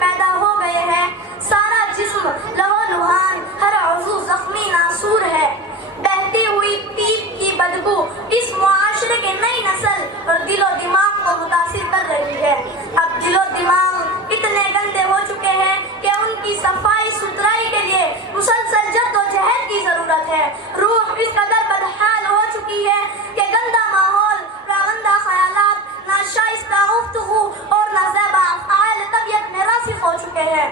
پیدا ہو گئے ہیں، سارا جسم لہو لہان، ہر عضو زخمی ناسور ہے۔ بہتی ہوئی پیپ کی بدبو اس معاشرے کے نئی نسل اور دل و دماغ کو متاثر کر رہی ہے۔ اب دل و دماغ اتنے گندے ہو چکے ہیں کہ ان کی صفائی ستھرائی کے لیے مسلسل جد و جہد کی ضرورت ہے۔ روح اس قدر بدحال ہو چکی ہے کہ گندا ماحول، گندہ خیالات، ناشائستہ گفتگو اور نازیبا افعال طبیعت میں راسخ ہو چکے ہیں۔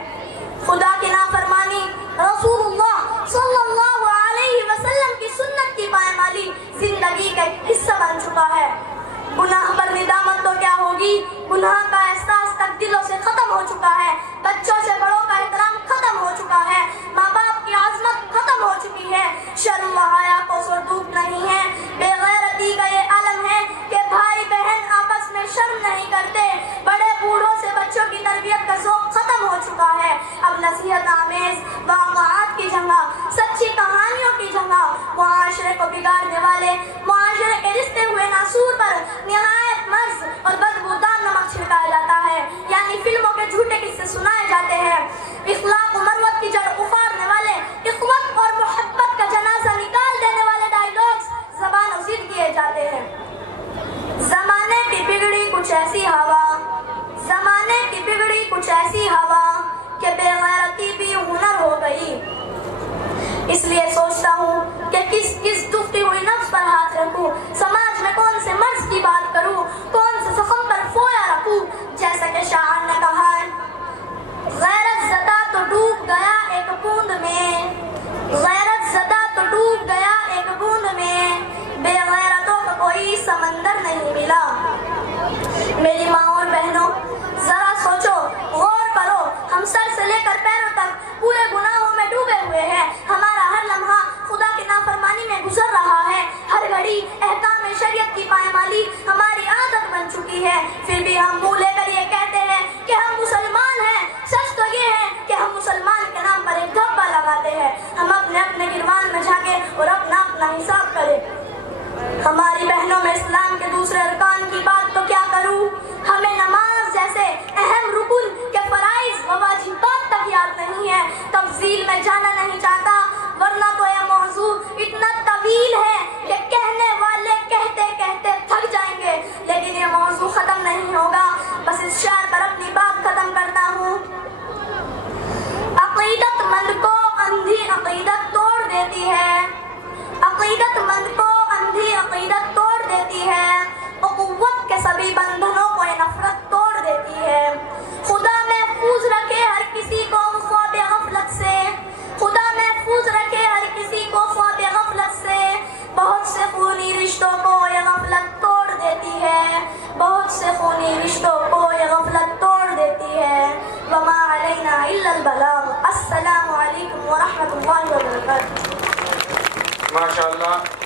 خدا کی نافرمانی، رسول اللہ صلی اللہ علیہ وسلم کی سنت کی پائمالی زندگی کا ایک حصہ بن چکا ہے۔ گناہ پر ندامت تو کیا ہوگی، گناہ کا احساس تک دلوں سے ختم ہو چکا ہے، بچوں سے بڑوں کا احترام ختم ہو چکا ہے، ماں باپ کی عظمت ختم ہو چکی ہے، شرم و حیا کو سرتوب نہیں ہے، بے غیرتی کا یہ عالم ہے کہ بھائی بہن آپس میں شرم نہیں کرتے، بڑے بوڑھوں سے بچوں کی تربیت کا ذوق ختم ہو چکا ہے۔ اب نصیحت آمیز واقعات کی جگہ، سچی کہانیوں کی جگہ معاشرے کو بگاڑنے والے، معاشرے کے رشتے ہوئے ناسور پر نہایت مرض اور بدبودار نمک چھڑکایا جاتا ہے، یعنی فلموں کے جھوٹے قصے سنائے جاتے ہیں۔ اخلاق و مروت کی جڑ اخاڑنے والے، اخوت اور محبت کا جنازہ نکال دینے والے ڈائیلاگز زبان و ضد کیے جاتے ہیں۔ زمانے کی بگڑی کچھ ایسی ہوا، زمانے کی بگڑی کچھ ایسی ہوا کہ بے غیرتی بھی ہنر ہو گئی۔ اس لیے سوچتا ہوں کہ کس دکھتی ہوئی نفس پر ہاتھ رکھوں، سماج میں کون سے مرض کی بات کروں، کون سے زخم پر فویا رکھوں۔ جیسا کہ شاعر نے کہا ہے، غیرت زدہ تو ڈوب گیا ایک بوند میں، غیرت زدہ تو ڈوب گیا ایک بوند میں، بے غیرتوں کا کوئی سمندر نہیں ملا۔ میری ماں اور بہنوں، ذرا سوچو، غور کرو، ہم سر سے لے کر پیروں تک پورے گناہوں میں ڈوبے ہوئے ہیں، ہمارا ہر لمحہ خدا کی نافرمانی میں گزر رہا ہے، ہر گھڑی احکام شریعت کی پائمالی ہماری عادت بن چکی ہے، پھر بھی ہم منہ لے کر یہ کہتے ہیں کہ ہم مسلمان ہیں۔ سچ تو یہ ہے کہ ہم مسلمان کے نام پر ایک دھبا لگاتے ہیں۔ ہم اپنے اپنے گروان میں جھانکیں اور اپنا حساب کریں۔ ہماری بہنوں میں اسلام کے دوسرے ارکان کی بات تو کیا کروں، ہمیں نماز جیسے اہم رکن کے فرائض و واجبات تک یاد نہیں ہے، تفصیل میں جانا نہیں چاہتا، ورنہ تو یہ موضوع اتنا طویل ہے کہ کہنے والے کہتے کہتے تھک جائیں گے، لیکن یہ موضوع ختم نہیں ہوگا۔ بس اس شعر پر اپنی بات ختم کرتا ہوں۔ عقیدت مند کو اندھی عقیدت توڑ دیتی ہے، عقیدت مند کو اندھی عقیدت توڑ دیتی ہے، اخوت کے سبھی بندھنوں کو یہ نفرت توڑ دیتی ہے۔ خدا محفوظ رکھے ہر کسی کو خواب غفلت سے، خدا محفوظ رکھے ہر کسی کو خواب غفلت سے، بہت سے خونی رشتوں کو یہ غفلت توڑ دیتی ہے، بہت سے خونی رشتوں کو یہ غفلت توڑ دیتی ہے۔ وما علینا الا البلاغ۔ السلام علیکم ورحمۃ اللہ وبرکاتہ۔ ماشاءاللہ۔